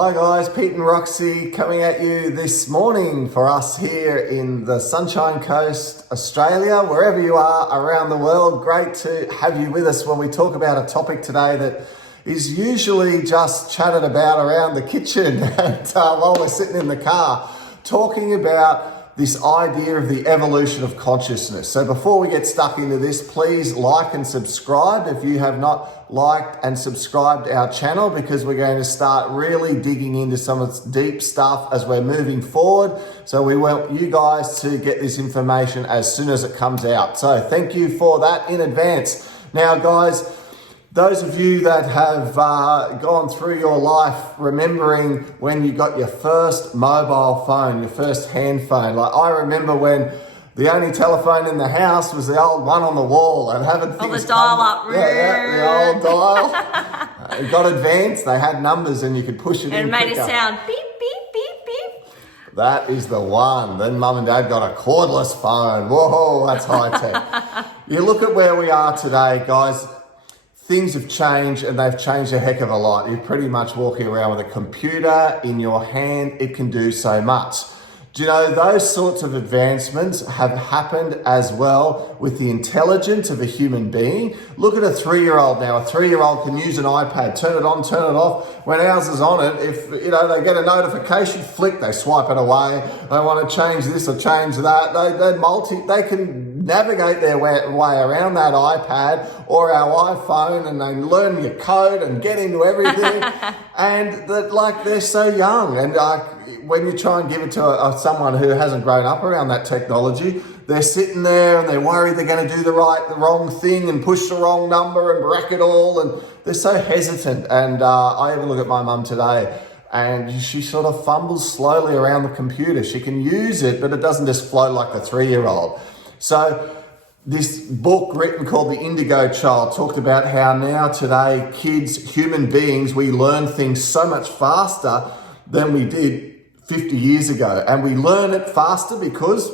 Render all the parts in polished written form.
Hi guys, Pete and Roxy coming at you this morning for us here in the Sunshine Coast, Australia, wherever you are around the world. Great to have you with us when we talk about a topic today that is usually just chatted about around the kitchen and while we're sitting in the car, talking about this idea of the evolution of consciousness. So before we get stuck into this, please like and subscribe if you have not liked and subscribed our channel, because we're going to start really digging into some of this deep stuff as we're moving forward. So we want you guys to get this information as soon as it comes out. So thank you for that in advance. Now guys, those of you that have gone through your life remembering when you got your first mobile phone, your first hand phone. Like I remember when the only telephone in the house was the old one on the wall, and having things the dial-up. the old dial. It got advanced. They had numbers and you could push it in. And it made quicker. a sound beep, beep, beep, beep. That is the one. Then mum and dad got a cordless phone. Whoa, that's high tech. You look at where we are today, guys. Things have changed, and they've changed a heck of a lot. You're pretty much walking around with a computer in your hand. It can do so much. Do you know, those sorts of advancements have happened as well with the intelligence of a human being. Look at a 3-year-old now. A 3-year-old can use an iPad, turn it on, turn it off. When ours is on it, if they get a notification, flick, they swipe it away. They want to change this or change that. They can navigate their way around that iPad or our iPhone, and they learn your code and get into everything. And they're so young, and when you try and give it to someone who hasn't grown up around that technology, they're sitting there and they're worried they're going to do the wrong thing and push the wrong number and wreck it all, and they're so hesitant. And I even look at my mum today, and she sort of fumbles slowly around the computer. She can use it, but it doesn't just flow like the 3-year-old. So this book written called The Indigo Child talked about how now today kids, human beings, we learn things so much faster than we did 50 years ago. And we learn it faster because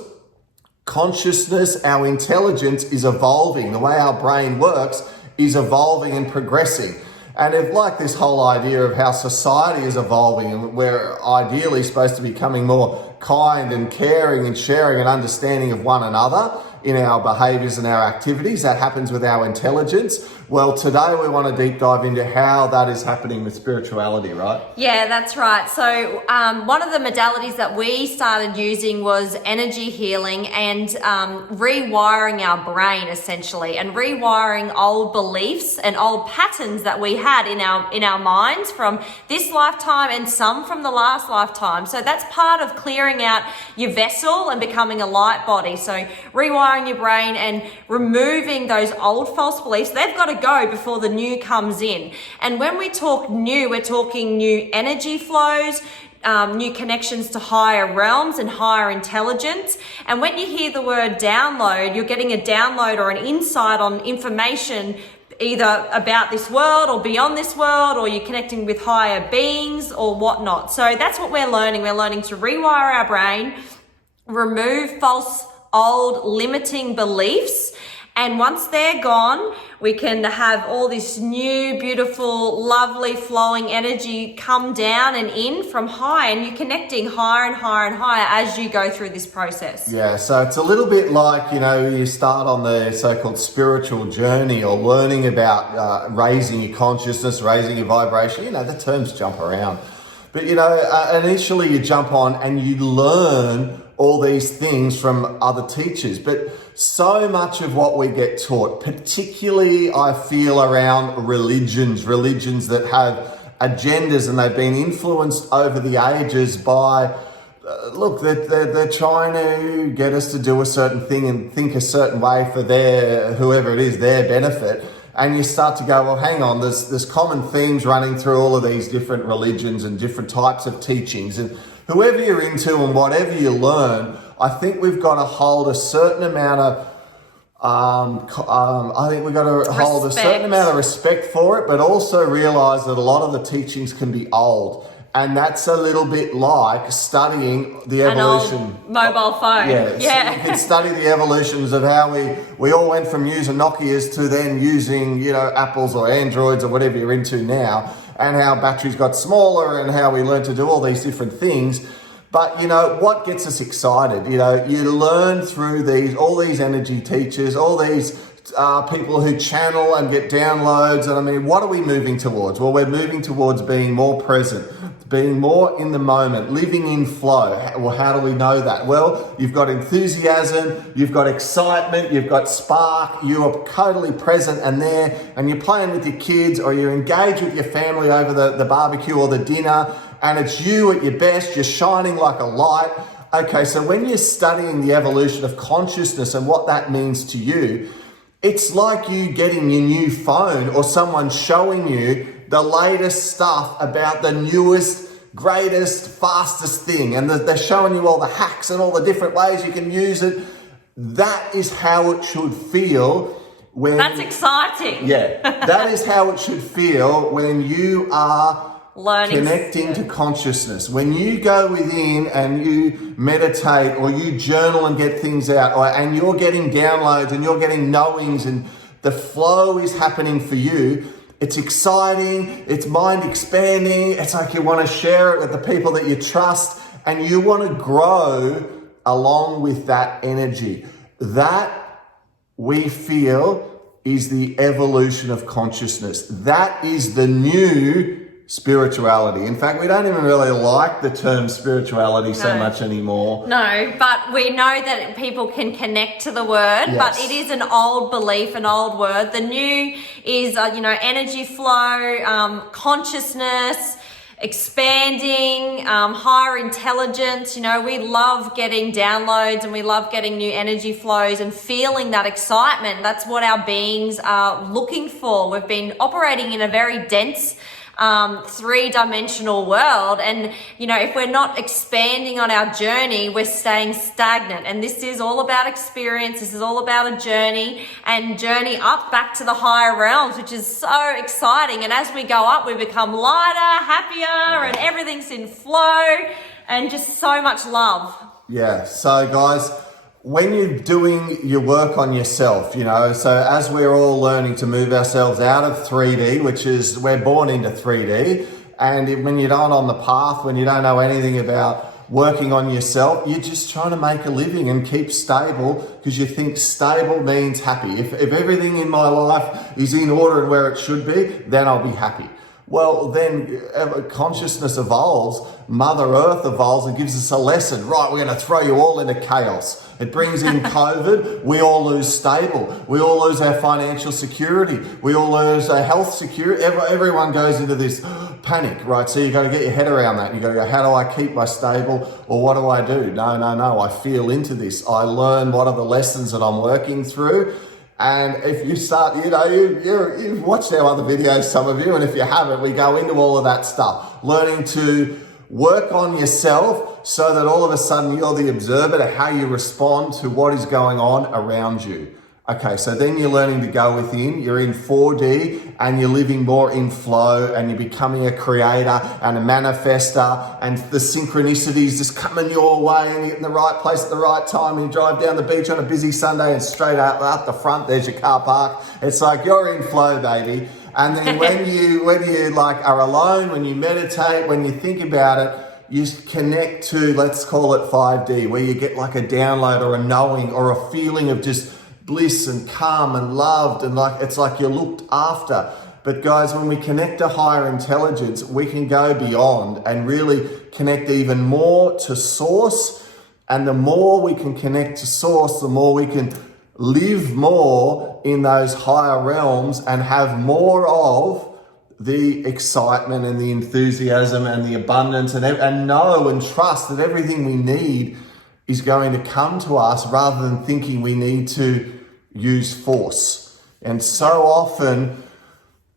consciousness, our intelligence is evolving. The way our brain works is evolving and progressing. And if like this whole idea of how society is evolving, and we're ideally supposed to be becoming more kind and caring and sharing and understanding of one another in our behaviors and our activities, that happens with our intelligence. Well, today we want to deep dive into how that is happening with spirituality, right? Yeah, that's right. So one of the modalities that we started using was energy healing and rewiring our brain, essentially, and rewiring old beliefs and old patterns that we had in our minds from this lifetime and some from the last lifetime. So that's part of clearing out your vessel and becoming a light body. So rewiring your brain and removing those old false beliefs. They've got to go before the new comes in. And when we talk new, we're talking new energy flows, new connections to higher realms and higher intelligence. And when you hear the word download, you're getting a download or an insight on information either about this world or beyond this world, or you're connecting with higher beings or whatnot. So that's what we're learning. We're learning to rewire our brain, remove false, old, limiting beliefs. And once they're gone, we can have all this new, beautiful, lovely, flowing energy come down and in from high, and you're connecting higher and higher and higher as you go through this process. Yeah, so it's a little bit like, you start on the so-called spiritual journey or learning about raising your consciousness, raising your vibration. The terms jump around. But, initially you jump on and you learn all these things from other teachers. But so much of what we get taught, particularly I feel around religions that have agendas, and they've been influenced over the ages by, they're trying to get us to do a certain thing and think a certain way for whoever it is, their benefit. And you start to go, well, hang on, there's common themes running through all of these different religions and different types of teachings. And whoever you're into and whatever you learn, I think we've got to hold a certain amount of hold a certain amount of respect for it, but also realize that a lot of the teachings can be old. And that's a little bit like studying the evolution. An old mobile phone. Yeah. So you can study the evolutions of how we all went from using Nokias to then using, Apples or Androids or whatever you're into now. and how batteries got smaller and how we learned to do all these different things. But you know, what gets us excited? You know, you learn through all these energy teachers, all these people who channel and get downloads. And I mean, what are we moving towards? Well, we're moving towards being more present, being more in the moment, living in flow. Well, how do we know that? Well, you've got enthusiasm, you've got excitement, you've got spark, you are totally present and there, and you're playing with your kids or you're engaged with your family over the barbecue or the dinner, and it's you at your best, you're shining like a light. Okay, so when you're studying the evolution of consciousness and what that means to you, it's like you getting your new phone or someone showing you the latest stuff about the newest, greatest, fastest thing. And they're showing you all the hacks and all the different ways you can use it. That is how it should feel when... That's exciting. Yeah, that is how it should feel when you are learning, connecting to consciousness. When you go within and you meditate or you journal and get things out, and you're getting downloads and you're getting knowings and the flow is happening for you, it's exciting, it's mind expanding, it's like you want to share it with the people that you trust and you want to grow along with that energy. That, we feel, is the evolution of consciousness. That is the new spirituality. In fact, we don't even really like the term spirituality so much anymore. No, but we know that people can connect to the word, Yes. but it is an old belief, an old word. The new is, energy flow, consciousness, expanding, higher intelligence. You know, we love getting downloads and we love getting new energy flows and feeling that excitement. That's what our beings are looking for. We've been operating in a very dense three-dimensional world, and if we're not expanding on our journey, we're staying stagnant. And this is all about experience. This is all about a journey and journey up back to the higher realms, which is so exciting. And as we go up, we become lighter, happier, and everything's in flow and just so much love. Yeah, so guys, when you're doing your work on yourself, so as we're all learning to move ourselves out of 3D, which is, we're born into 3D, and when you're not on the path, when you don't know anything about working on yourself, you're just trying to make a living and keep stable because you think stable means happy. If everything in my life is in order and where it should be, then I'll be happy. Well, then consciousness evolves, Mother Earth evolves and gives us a lesson. Right, we're going to throw you all into chaos. It brings in COVID. We all lose stable. We all lose our financial security. We all lose our health security. Everyone goes into this panic, right? So you got to get your head around that. You got to go, how do I keep my stable, or what do I do? No. I feel into this. I learn what are the lessons that I'm working through. And if you start, you've watched our other videos, some of you, and if you haven't, we go into all of that stuff. Learning to work on yourself so that all of a sudden you're the observer to how you respond to what is going on around you. Okay, so then you're learning to go within, you're in 4D and you're living more in flow and you're becoming a creator and a manifester, and the synchronicities just coming your way and you're in the right place at the right time. And you drive down the beach on a busy Sunday and straight out the front, there's your car park. It's like you're in flow, baby. And then when you like are alone, when you meditate, when you think about it, you connect to, let's call it 5D, where you get like a download or a knowing or a feeling of just bliss and calm and loved, and like it's like you're looked after. But guys, when we connect to higher intelligence, we can go beyond and really connect even more to source. And the more we can connect to source, the more we can live more in those higher realms and have more of the excitement and the enthusiasm and the abundance and know and trust that everything we need is going to come to us, rather than thinking we need to use force. And so often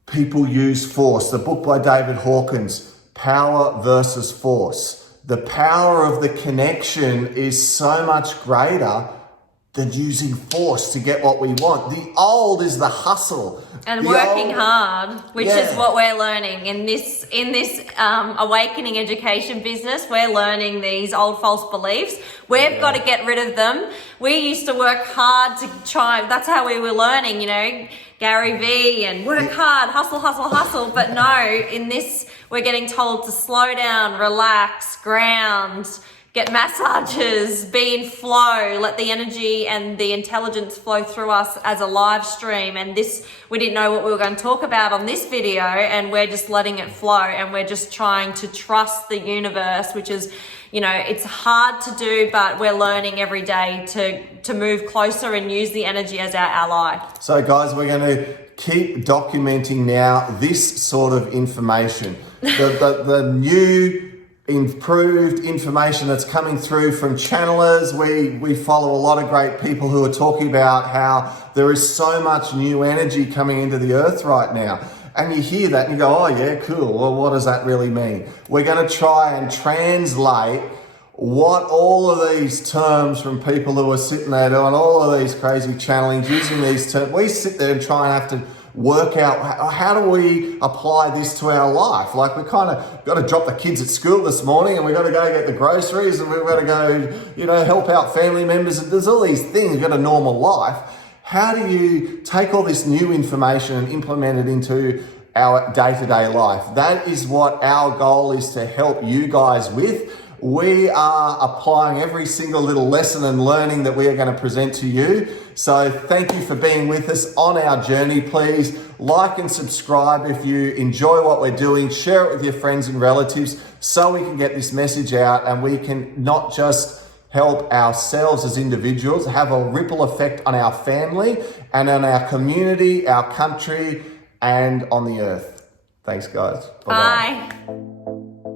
people use force. The book by David Hawkins, Power versus Force. The power of the connection is so much greater than using force to get what we want. The old is the hustle. And the working old, hard, which is Yeah. what we're learning in this awakening education business. We're learning these old false beliefs. We've got to get rid of them. We used to work hard to try. That's how we were learning, you know, Gary V and work hard, hustle, hustle, hustle. But no, in this, we're getting told to slow down, relax, ground, get massages, be in flow, let the energy and the intelligence flow through us as a live stream. And this, we didn't know what we were going to talk about on this video, and we're just letting it flow, and we're just trying to trust the universe, which is, you know, it's hard to do, but we're learning every day to move closer and use the energy as our ally. So guys, we're going to keep documenting now this sort of information. The new improved information that's coming through from channelers. We follow a lot of great people who are talking about how there is so much new energy coming into the earth right now. And you hear that and you go, oh yeah, cool. Well, what does that really mean? We're going to try and translate what all of these terms from people who are sitting there doing all of these crazy channelings, using these terms. We sit there and try and have to work out how do we apply this to our life. Like, we kind of got to drop the kids at school this morning, and we've got to go get the groceries, and we've got to go, you know, help out family members. There's all these things. We've got a normal life. How do you take all this new information and implement it into our day-to-day life? That is what our goal is to help you guys with. We are applying every single little lesson and learning that we are going to present to you. So thank you for being with us on our journey. Please like and subscribe if you enjoy what we're doing. Share it with your friends and relatives so we can get this message out, and we can not just help ourselves as individuals, have a ripple effect on our family and on our community, our country, and on the earth. Thanks, guys. Bye-bye. Bye.